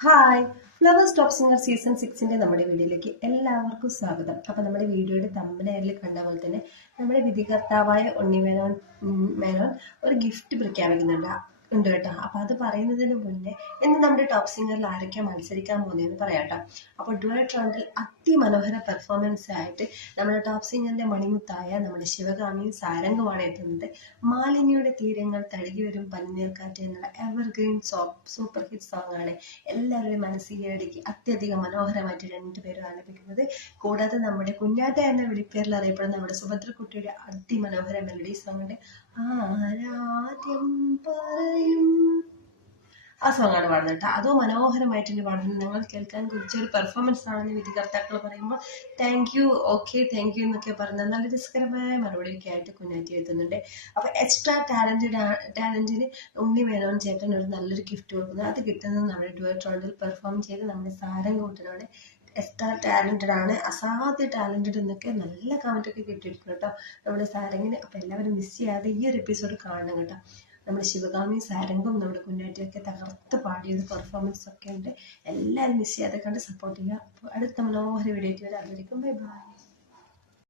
Hi flowers top singer season സിക്സിന്റെ നമ്മുടെ വീഡിയോയിലേക്ക് എല്ലാവർക്കും സ്വാഗതം. അപ്പൊ നമ്മുടെ വീഡിയോയുടെ തമ്പനയിൽ കണ്ട പോലെ തന്നെ നമ്മുടെ വിധികർത്താവായ ഉണ്ണി മേനോൻ മേനോൻ ഒരു ഗിഫ്റ്റ് പ്രഖ്യാപിക്കുന്നുണ്ട് ഉണ്ട് കേട്ടോ. അപ്പൊ അത് പറയുന്നതിന് മുന്നേ ഇന്ന് നമ്മുടെ ടോപ്പ് സിംഗറിൽ ആരൊക്കെ മത്സരിക്കാൻ പോകുന്നതെന്ന് പറയാട്ടോ കേട്ടോ. അപ്പോൾ റൗണ്ടിൽ അതിമനോഹര പെർഫോമൻസ് ആയിട്ട് നമ്മുടെ ടോപ്പ് സിംഗറിന്റെ മണിമുത്തായ നമ്മുടെ ശിവകാമിയും സാരംഗമാണ് എത്തുന്നത്. മാലിന്യയുടെ തീരങ്ങൾ തഴുകി വരും പനിനീർക്കാറ്റ് എന്നുള്ള എവർഗ്രീൻ സൂപ്പർ ഹിറ്റ് സോങ് ആണ് എല്ലാവരുടെയും മനസ്സിലേക്ക് അത്യധികം മനോഹരമായിട്ട് രണ്ടുപേരും ആലപിക്കുന്നത്. കൂടാതെ നമ്മുടെ കുഞ്ഞാറ്റ എന്ന വിളിപ്പേരിൽ അറിയപ്പെടുന്ന നമ്മുടെ സുഭദ്രക്കുട്ടിയുടെ അതിമനോഹര മെലഡി സോങ്ങിന്റെ ആരാദ്യം പറയും ആ സോങ് ആണ് പാടുന്നത് കേട്ടോ. അതും മനോഹരമായിട്ടുണ്ട് പാടുന്നത്. നിങ്ങൾ കേൾക്കാൻ കുറിച്ചൊരു പെർഫോമൻസ് ആണെന്ന് വിധികർത്താക്കൾ പറയുമ്പോൾ thank you okay thank you എന്നൊക്കെ പറഞ്ഞ നല്ല രസകരമായ മറുപടിയൊക്കെ ആയിട്ട് കുഞ്ഞാറ്റി എത്തുന്നുണ്ട് അപ്പൊ എക്സ്ട്രാ ടാലന്റഡ് ടാലന്റിന് ഉണ്ണി മേനോൻ ചേട്ടൻ ഒരു നല്ലൊരു ഗിഫ്റ്റ് കൊടുക്കുന്നത് അത് കിട്ടുന്നത് നമ്മുടെ റൗണ്ടിൽ പെർഫോം ചെയ്ത് നമ്മുടെ സാരം കൂട്ടനോടെ എക്സ്ട്രാ ടാലന്റഡ് ആണ് അസാധ്യ ടാലന്റഡ് എന്നൊക്കെ നല്ല കമന്റ് ഒക്കെ കിട്ടിയിട്ടുണ്ട് കേട്ടോ. നമ്മുടെ സാരംഗിന്. അപ്പൊ എല്ലാവരും മിസ് ചെയ്യാതെ ഈ ഒരു എപ്പിസോഡ് കാണണം കേട്ടോ. നമ്മുടെ ശിവകാമി സാരംഗം നമ്മുടെ കുഞ്ഞാറ്റിയൊക്കെ തകർത്ത് പാടിയത് പെർഫോമൻസ് ഒക്കെ ഉണ്ട്. എല്ലാവരും മിസ് ചെയ്യാതെ കണ്ട് സപ്പോർട്ട് ചെയ്യുക. അപ്പോൾ അടുത്ത മനോഹര വീഡിയോ വരെ വരാം. അതിലേക്കും ബൈ ബൈ